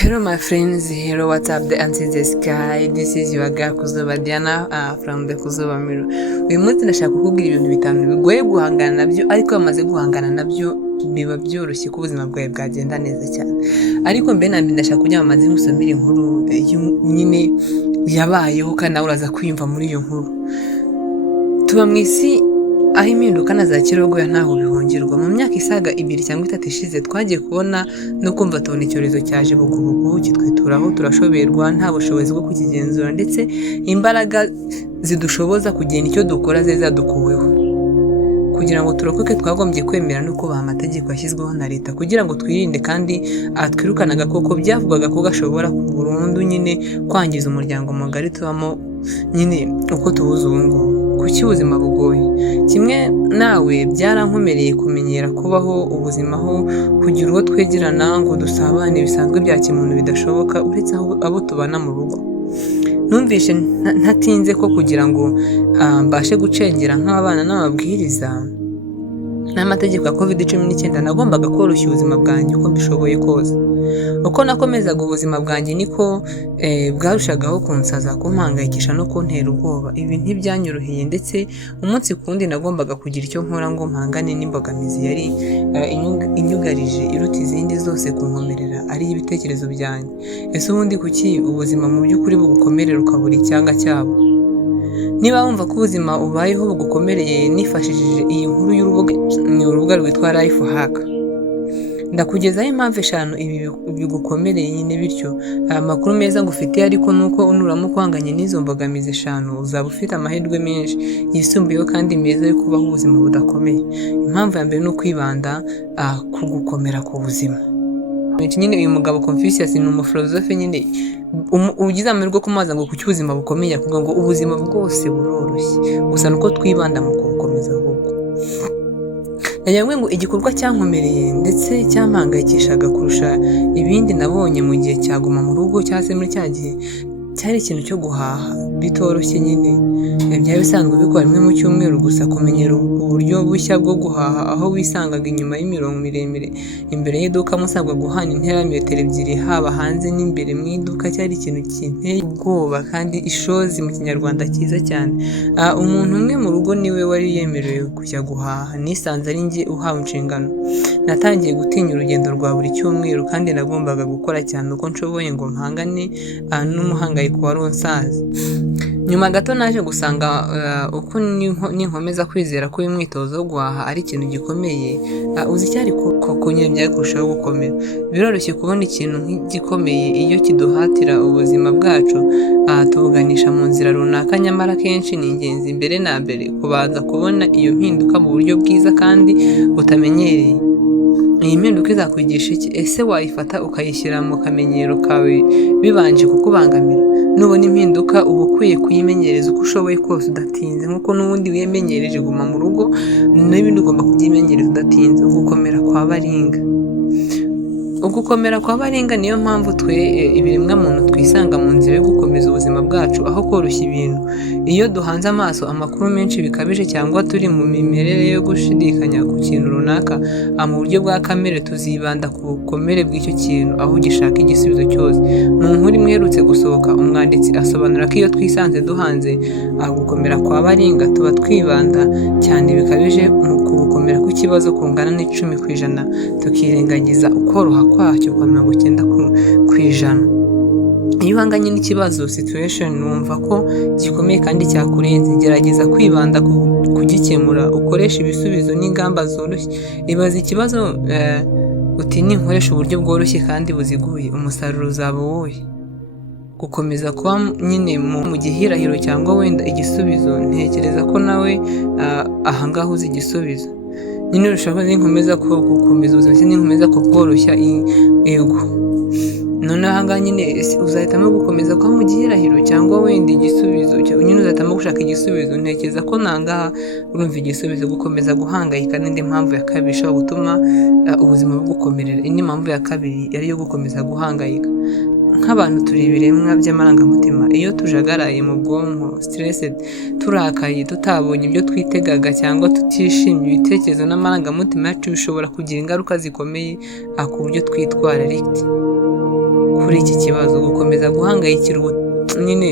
Hello my friends, hello, what's up, the answer is the sky. This is your girl Kuzuba Diana from the Kuzuba Mirror. Uyu munsi ndashaka kukubwira ibintu bitanu bigoye guhangana nabyo, ariko bamaze guhangana nabyo biba byoroshye ko ubuzima bwawe bwagenda neza cyane. Ariko mbe nambi ndashaka kugira ngo maze ngusomere inkuru nyine yabayeho kandi nawe uraza kwiyumva muri iyo nkuru. Tuba mu isi aho impinduka na za kirogoya ntaho bihungirwa. Mu myaka isaga 2 cyangwa 3 ishize twagiye kubona no kumva tubona icyorezo cyaje bugubugu kitwituraho, turashoberwa nta bushobozi bwo kukigenzura, ndetse imbaraga zidushoboza kugenda icyo dukora zadukuweho. Kugira ngo turokoke twagombye kwemera no kubaha amategeko yashyizweho na leta kugira ngo twirinde kandi twirukana agakoko byavugwaga ko gashobora burundu nyine kwangiza umuryango mugari tubamo nyine uko tubuze ubu ngubu. Kuki ubuzima bugoye? Kimwe nawe byarankomereye kumenyera kubaho ubuzima aho kugira uwo twegerana ngo dusabane bisanzwe bya kimuntu bidashoboka uretse abo tubana mu rugo. Numvishe ntatinze ko kugira ngo mbashe gucengera nk'abana n'amabwiriza n'amategeko ya COVID-19 nagombaga koroshya ubuzima bwanjye uko mbishoboye kose. Uko nakomezaga ubuzima bwanjye niko bwarushagaho kunsaza, kumpangayikisha no kuntera ubwoba. Ibi ntibyanyoroheye, ndetse umunsi kundi nagombaga kugira icyo nkora ngo mpangane n'imbogamizi yari inyugarije iruta izindi zose kunkomerera ari ibitekerezo byanjye. Ese ubundi kuki ubuzima mu by'ukuri bugukomerera ukabura icyanga cyabo? Niba wumva ko ubuzima ubayeho bugukomereye, nifashishije iyi nkuru y'urubuga rwitwa Life Hack. Ndakugezaho impamvu 5 ibi bigukomereye nyine, bityo amakuru meza ngufitiye ariko nuko unuramo kwanganye n'izo mbogamizi 5 uzaba ufite amahirwe menshi yisumbuyeho kandi meza yo kubaho ubuzima budakomeye. Impamvu ya mbere ni ukwibanda ku gukomera ku buzima. Nyine uyu mugabo Confucius ni umufilozofe nyine ugize amahirwe kumaza ngo kuki ubuzima bukomeye, kuvuga ngo ubuzima bwose buroroshye gusa nuko twibanda mu kubukomeza ahubwo. Yanywe ngo igikorwa cyankomereye ndetse cyampangayikishaga kurusha ibindi nabonye mu gihe cyaguma mu rugo cyangwa se muri cya gihe cyari ikintu cyo guhaha bitoroshye nyine. Byari bisanzwe bikora rimwe mu cyumweru gusa. Kumenyera uburyo bushya bwo guhaha aho wisangaga inyuma y'imirongo miremire imbere y'iduka musabwa guhana intera metero 2 haba hanze n'imbere mu iduka cyari ikintu kinteye ubwoba kandi ishozi mu kinyarwanda cyiza cyane. Umuntu umwe mu rugo niwe wari yemerewe kujya guhaha, nisanze ari njye uhawe inshingano. Natangiye gutinya urugendo rwa buri cyumweru kandi nagombaga gukora cyane uko nshoboye ngo mpangane n'umuhangayiko wari unsaze. Nyuma gato naje gusanga uko ninkomeza kwizera ko uyu mwitozo wo guhaha ari ikintu gikomeye, uzi cyari koko nyine byari kurushaho gukomera. Biroroshye kubona ikintu nk'igikomeye iyo kiduhatira ubuzima bwacu tubuganisha mu nzira runaka, nyamara kenshi ni ingenzi mbere na mbere kubanza kubona iyo mpinduka mu buryo bwiza kandi butamenyereye. Iyi mpinduka izakwigisha iki? Ese wayifata ukayishyira mu kamenyero kawe bibanje kukubangamira? Nubona impinduka uba ukwiye kuyimenyereza uko ushoboye kose udatinze, nk'uko n'ubundi wimenyereje guma mu rugo n'ibindi ugomba kubyimenyereza udatinze. Ugukomera kwa baringa. Ugukomera kwa baringa niyo mpamvu twe ibiremwa muntu twisanga mu nzira yo gukomeza ubuzima bwacu aho koroshya ibintu. Iyo duhanze amaso amakuru menshi bikabije cyangwa turi mu mimerere yo gushidikanya ku kintu runaka, mu buryo bwa kamere tuzibanda ku bukomere bw'icyo kintu aho gishaka igisubizo cyose. Mu nkuru imwe iherutse gusohoka, umwanditsi asobanura ko iyo twisanze duhanze gukomera kwa baringa tuba twibanda cyane bikabije mu gukomera kw'ikibazo kungana n'10% tukirengagiza ukoroha kwacyo kwa 90%. Iyo uhanganye n'ikibazo situation wumva ko gikomeye kandi cyakurenze, gerageza kwibanda kugikemura, ukoresha ibisubizo n'ingamba zoroshye. Ibaza ikibazo uti ninkoresha uburyo bworoshye kandi buziguye umusaruro uzaba wowe. Gukomeza kuba nyine mu gihirahiro cyangwa wenda igisubizo, ntekereza ko nawe ahangaho uzi igisubizo. Nyine urashaka ninkomeza gukomeza ubuzima, ninkomeza kubworoshya ego. None ahangaha nyine uzahitamo gukomeza kuba mu gihirahiro cyangwa wenda igisubizo, nyine uzahitamo gushaka igisubizo. Ntekereza ko nangaha urumva igisubizo. Gukomeza guhangayika n'indi mpamvu ya kabiri ishobora gutuma ubuzima bugukomerera. Indi mpamvu ya kabiri yari yo gukomeza guhangayika. Nk'abantu turi ibiremwa by'amarangamutima. Iyo tujagaraye mu bwonko, stressed, turakaye, tutabonye ibyo twitegaga cyangwa tutishimye, ibitekerezo n'amarangamutima yacu bishobora kugira ingaruka zikomeye ku buryo twitwara riti. kuri iki kibazo, gukomeza guhangayikira nyine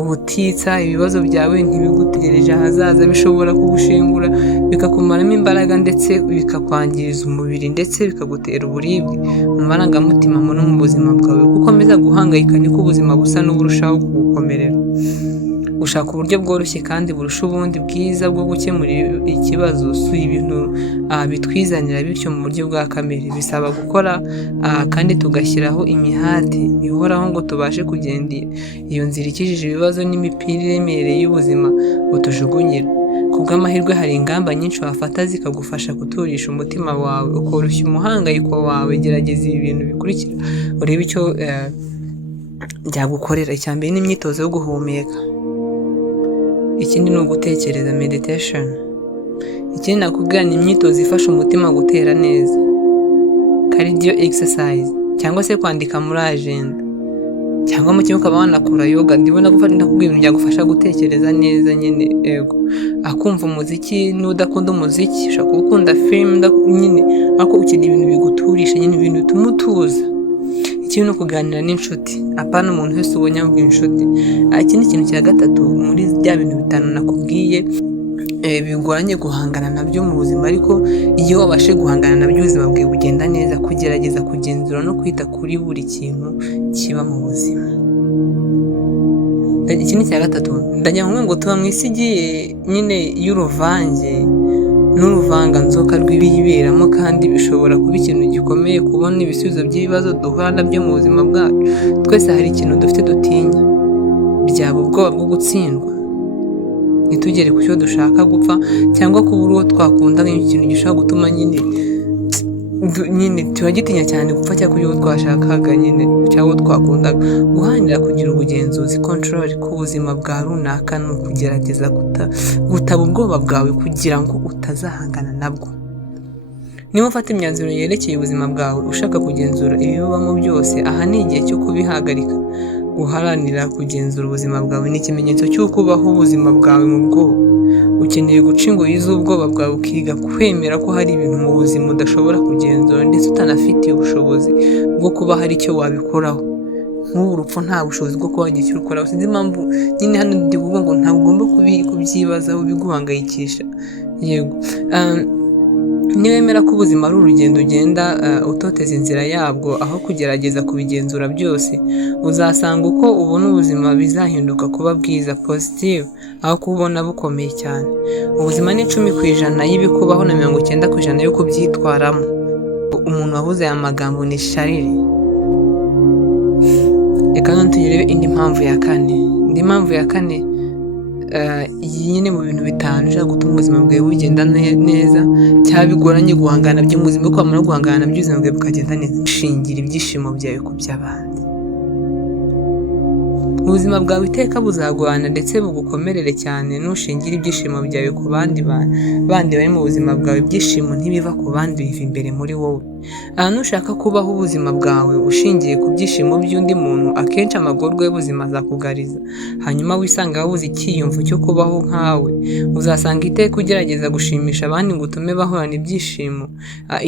ubutitsa, ibibazo byawe ntibigutegereje ahazaza, bishobora kugushengura bikakumaramo imbaraga ndetse bikakwangiriza umubiri ndetse bikagutera uburibwe mu marangamutima no mu buzima bwawe. Gukomeza guhangayika niko ubuzima busa n'uburushaho kugukomerera. Ushaka uburyo bworoshye kandi burusha ubundi bwiza bwo gukemura ikibazo, si ibintu bitwizanira bityo mu buryo bwa kamere. Bisaba gukora kandi tugashyiraho imihati ihoraho ngo tubashe kugenda iyo nzira ikijije ibibazo n'imipira iremereye y'ubuzima butujugunyira. Ku bw'amahirwe hari ingamba nyinshi wafata zikagufasha guturisha umutima wawe, ukoroshya umuhangayiko wawe. Gerageza ibi bintu bikurikira urebe icyo byagukorera. Icya mbere ni imyitozo yo guhumeka. Ikindi ni ugutekereza, meditation. Ikindi nakubwira ni imyitozo ifasha umutima gutera neza, cardio exercise, cyangwa se kwandika muri agenda, cyangwa mu kimwe ukaba wanakora yoga. Ndibona ndakubwira ibintu byagufasha gutekereza neza nyine. Ego, akumva umuziki, n'udakunda umuziki ushaka gukunda film nyine, ariko ukeneye ibintu biguturisha nyine, ibintu bituma utuza. Ikindi no kuganira n'inshuti, apana umuntu wese ubonye ahubwo inshuti. Ikindi kintu cya gatatu muri bya bintu bitanu nakubwiye bigoranye guhangana nabyo mu buzima, ariko iyo wabashe guhangana nabyo ubuzima bwawe bugenda neza, kugerageza kugenzura no kwita kuri buri kintu kiba mu buzima. Ikindi cya gatatu, ndagira ngo tuba mu isi igiye nyine y'uruvange n'uruvanganzoka rw'ibiyiberamo, kandi bishobora kuba ikintu gikomeye kubona ibisubizo by'ibibazo duhura nabyo mu buzima bwacu. Twese hari ikintu dufite dutinya, byaba ubwoba bwo gutsindwa, ntitugere ku cyo dushaka, gupfa, cyangwa kubura uwo twakunda. Ikintu gishobora gutuma nyine tuba gitinya cyane gupfa cyangwa kugira uwo twashakaga nyine cyangwa uwo twakundaga. Guharanira kugira ubugenzuzi, control ku buzima bwa runaka, ni ukugerageza gutaba ubwoba bwawe kugira ngo utazahangana nabwo. Niba ufata imyanzuro yerekeye ubuzima bwawe ushaka kugenzura ibibamo byose, aha ni igihe cyo kubihagarika. Guharanira kugenzura ubuzima bwawe ni ikimenyetso cy'uko ubaho ubuzima bwawe mu bwoba. Ukeneye guca ingoyi z'ubwoba bwawe, ukiga kwemera ko hari ibintu mu buzima udashobora kugenzura ndetse utanafitiye ubushobozi bwo kuba hari icyo wabikoraho. Nk'ubu urupfu nta bushobozi bwo kuba wagira icyo urukoraho. Sinzi impamvu nyine hano ndi kuvuga ngo ntabwo ugomba kubyibazaho biguhangayikisha. Yego, niwemera ko ubuzima ari urugendo ugenda utoteza inzira yabwo, aho kugerageza kubigenzura byose, uzasanga uko ubona ubuzima bizahinduka kuba bwiza, positive, aho kubona bukomeye cyane. Ubuzima ni 10% y'ibikubaho na 90% yo kubyitwaramo. Umuntu wavuze aya magambo ni Charles. Reka none turebe indi mpamvu ya kane. Indi mpamvu ya kane, nyine mu bintu bitanu ushaka gutuma ubuzima bwawe bugenda neza cyangwa bigoranye guhangana nabyo mu buzima, ko wamara guhangana nabyo ubuzima bwawe bukagenda neza. Shingira ibyishimo byawe ku by'abandi. Ubuzima bwawe iteka buzagorana ndetse bugukomerere cyane nushingira ibyishimo byawe ku bandi bari mu buzima bwawe. Ibyishimo ntibiva ku bandi, biva imbere muri wowe. Nushaka kubaho ubuzima bwawe ushingiye ku byishimo by'undi muntu, akenshi amagorwa y'ubuzima azakugariza, hanyuma wisanga wabuze icyiyumvo cyo kubaho nkawe. Uzasanga iteka ugerageza gushimisha abandi ngo utume bahorana ibyishimo,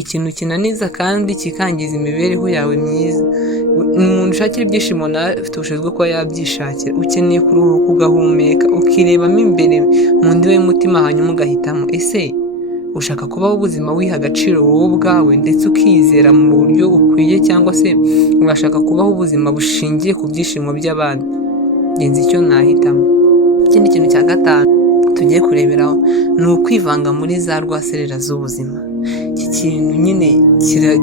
ikintu kinaniza kandi kikangiza imibereho yawe myiza. Umuntu ushakira ibyishimo nawe afite ubushobozi bwo kuba yabyishakira. Ukeneye kuruhuka, ugahumeka, ukirebamo imbere mu ndiba y'umutima, hanyuma ugahitamo. Ese ushaka kubaho ubuzima wiha agaciro wowe ubwawe ndetse ukizera mu buryo ukwiye, cyangwa se urashaka kubaho ubuzima bushingiye ku byishimo by'abandi? Ngenzi icyo nahitamo. Ikindi kintu cya gatanu tugiye kureberaho ni ukwivanga muri za rwaserera z'ubuzima. Iki kintu nyine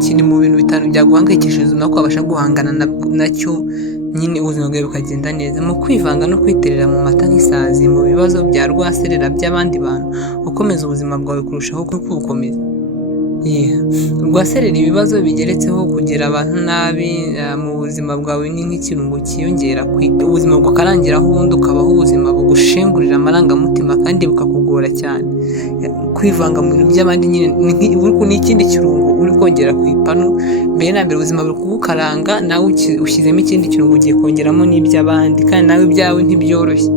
kiri mu bintu bitanu byaguhangayikishije ubuzima, ko wabasha guhangana nacyo nyine ubuzima bwawe bukagenda neza. Mu kwivanga no kwiterera mu mata nk'isazi mu bibazo bya rwaserera by'abandi bantu, ukomeza ubuzima bwawe kurushaho kubukomeza. Rwaserera, ibibazo bigeretseho kugira abantu nabi mu buzima bwawe, ni nk'ikirungo cyiyongera ubuzima bukarangiraho, ubundi ukabaho ubuzima bugushengurira amarangamutima kandi bukakugora cyane. Kwivanga mu bintu by'abandi nyine ni ikindi kirungo uri kongera ku ipanu. Mbere na mbere ubuzima buri kugukaranga, nawe ushyizemo ikindi kirungo ugiye kongeramo n'iby'abandi, kandi nawe ibyawe ntibyoroshye.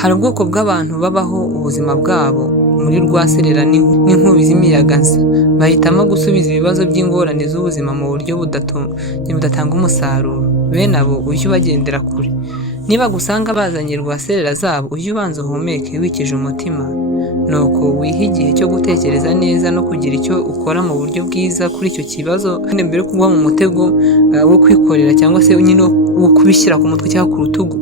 Hari ubwoko bw'abantu babaho ubuzima bwabo muri rwaserera n'inkubi z'imiyaga nsa. Bahitamo gusubiza ibibazo by'ingorane z'ubuzima mu buryo budatanga umusaruro. bene abo ujye ubagendera kure. Niba gusanga bazanye rwaserera zabo ujye ubanza uhumeke wikije umutima, nuko wihe igihe cyo gutekereza neza no kugira icyo ukora mu buryo bwiza kuri icyo kibazo, kandi mbere yo kugwa mu mutego wo kwikorera cyangwa se nyine wo kubishyira ku mutwe cyangwa ku rutugu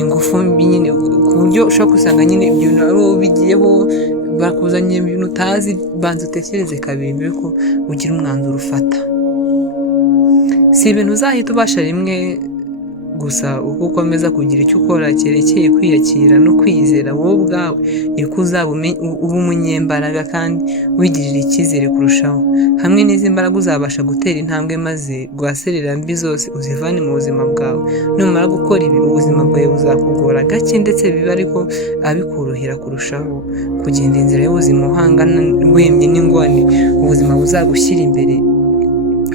ingufu mbi nyine, ku buryo ushobora gusanga nyine ibyo bintu ari wowe bigiyeho, bakuzaniye ibintu utazi. Banza utekereze kabiri mbere ko ugira umwanzuro ufata. Si ibintu uzahita ubasha rimwe gusa, uko ukomeza kugira icyo ukora cyerekeye kwiyakira no kwiyizera wowe ubwawe, niko uzaba uba umunyembaraga kandi wigirira icyizere kurushaho. Hamwe n'izi mbaraga uzabasha gutera intambwe maze rwaserera mbi zose uzivane mu buzima bwawe. Numara gukora ibi ubuzima bwawe buzakugora gake ndetse biba ariko abikorohera kurushaho kugenda inzira y'ubuzima uhangana wemye n'ingorane ubuzima buzagushyira imbere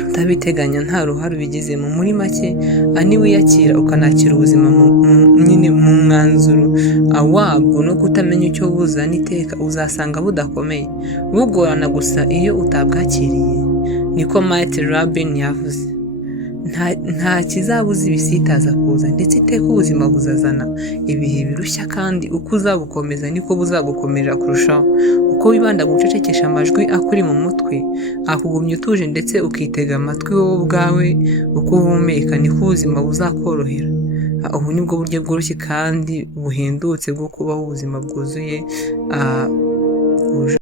utabiteganya nta ruhare ubigizemo. Muri make niwiyakira ukanakira ubuzima nyine mu mwanzuro wabwo no kutamenya icyo buzana iteka, uzasanga budakomeye bugorana gusa iyo utabwakiriye. Niko Mighty Robin yavuze. Nta kizabuza ibisitaza kuza, ndetse iteka ubuzima buzazana ibihe birushya, kandi uko uzabukomeza niko buzagukomerera kurushaho. Uko wibanda gucecekesha amajwi akuri mu mutwe akugumya utuje ndetse ukitega amatwi wowe ubwawe uko uhumeka, niko ubuzima buzakorohera. Ubu nibwo buryo bworoshye kandi buhendutse bwo kubaho ubuzima bwuzuye